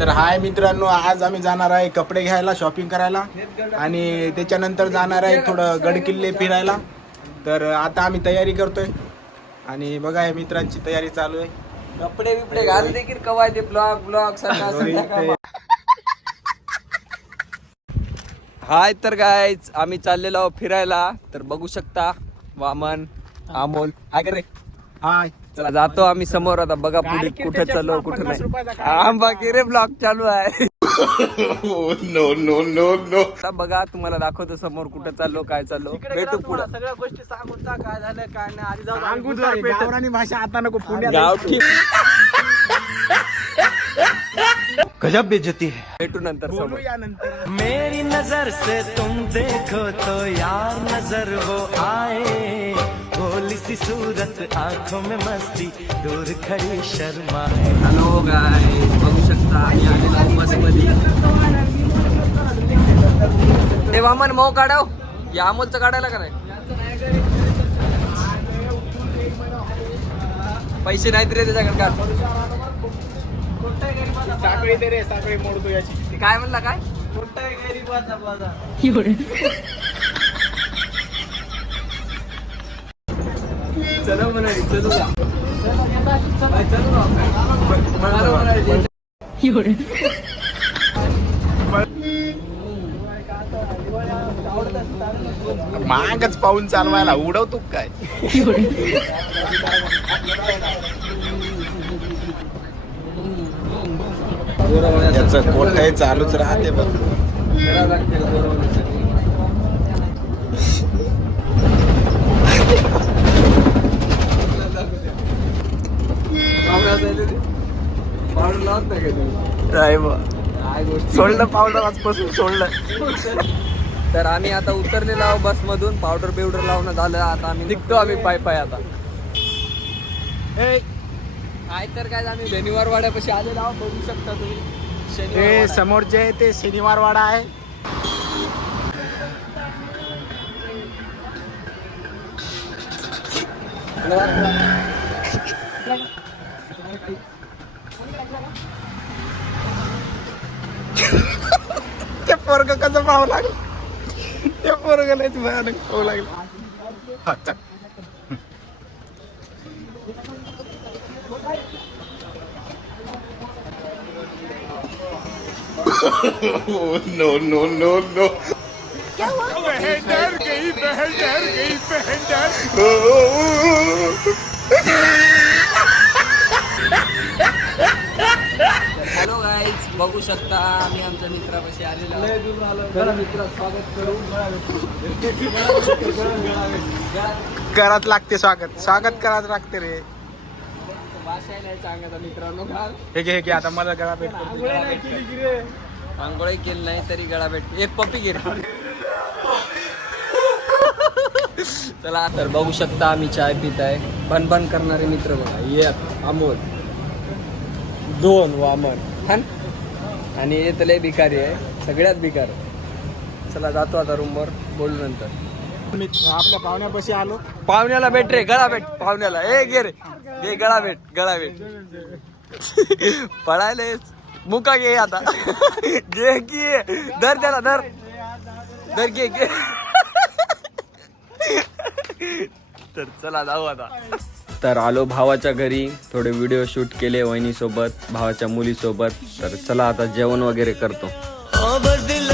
तर हाय मित्रांनो, आज आम्ही जाणार आहे कपडे घ्यायला, शॉपिंग करायला आणि त्याच्यानंतर जाणार आहे थोडं गडकिल्ले फिरायला. तर आता आम्ही तयारी करतोय आणि बघा हे मित्रांची तयारी चालू आहे. कपडे बिपडे घाल देखील कवाय ते ब्लॉग सकाळ संध्याकाळ. हाय तर गाईज आम्ही चाललेलो आहोत फिरायला. तर बघू शकता वामन अमोल काय करे. हाय चला जातो आम्ही समोर. आता बघा पुढे कुठे चाललो कुठे नाही. बाकी रे ब्लॉग चालू आहे. No no no no. आता बघा तुम्हाला दाखवतो समोर कुठे चाललो काय चाललो. भेटू पुढे सगळ्या गोष्टी सांगून टाक, काय झालं काय नाही. आधी जाऊ सांगू गावरानी भाषा आता नको, पुण्यात गावठी. गजब बेइज्जती है. भेटू नंतर समोर. बोलूया नंतर. मेरी नजर से तुम देखो तो यार नजर वो आए, भोली सी सूरत आंखों में मस्ती, दूर खड़ी शर्माए. हॅलो गाईज बघू शकता आम्ही आलेलो बस मध्ये. ते वामन मऊ काढाव या अमोलचं काढायला का नाही. पैसे नाहीत रे त्याच्याकडे का. साखळी दे रे, साखळी मोडतो याची. काय म्हणला काय. चलो म्हणाली चलो का. मागच पाहून चालवायला उडवतो काय. याचं कोठे चालूच राहते बघ. सोडलं पावडर आजपासून सोडलं. तर आम्ही आता उतरलेलो आहोत बस मधून. पावडर बिवडर लावणं झालं. आता आम्ही निघतो आम्ही पाय पाय आता. काय तर काय आम्ही शनिवार वाड्यापाशी आलेलो आहोत. बघू शकता तुम्ही ते शनिवार समोरचे आहे ते शनिवार वाडा आहे. ते पोरग कसं पाहावं लागलं. ते पोरग लयच भयानक पाहू लागलं. हा, चल. No no no no. बहन डर गई, बहन डर गई, बहन हॅलो गाईज बघू शकता आम्ही आमच्या मित्रापाशी आलेलो आहोत. मित्र स्वागत करू. करत लागते स्वागत, स्वागत करायला लागते रे. भाषा नाही सांगायचा मित्रांनो. घाल हे घे, हे घे. आता मला गळा भेट. आंघोळी केली नाही तरी गळा भेट. एक पप्पी घे. चला तर बघू शकता आम्ही चाय पित आहे. बन करणारे मित्र बघा. एक अमोल, दोन वामन हन आणि येत लय भिकारी आहे. सगळ्यात भिकार. चला जातो आता रूमवर. बोलू नंतर. आपल्या पाहुण्यापाशी आलो. पाहुण्याला भेट रे. गळा भेट पाहुण्याला. ए गे रे घे गळा भेट. गळा भेट. पळायलेच मुका घे आता. घे की धर त्याला. धर धर घे घे. तर चला जाऊ आता. तर आलो भावाच्या घरी. थोडे व्हिडिओ शूट केले वहिनी सोबत, भावाच्या मुली सोबत. तर चला आता जेवण वगैरे करतो. दिल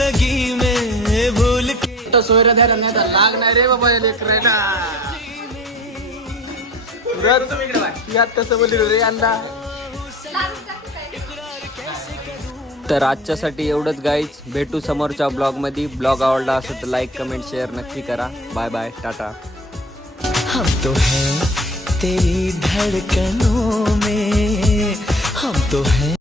लगी में भूल के सोयरा द्या लागणार रे बाबा लेकरायला. यात कसं बोलली रे अंदा. तर आजच्यासाठी एवढंच गाईज. भेटू समोरच्या ब्लॉग मध्ये. ब्लॉग आवडला असेल तर लाईक कमेंट शेअर नक्की करा. Bye bye Tata. हम तो हैं तेरी धड़कनों में, हम तो हैं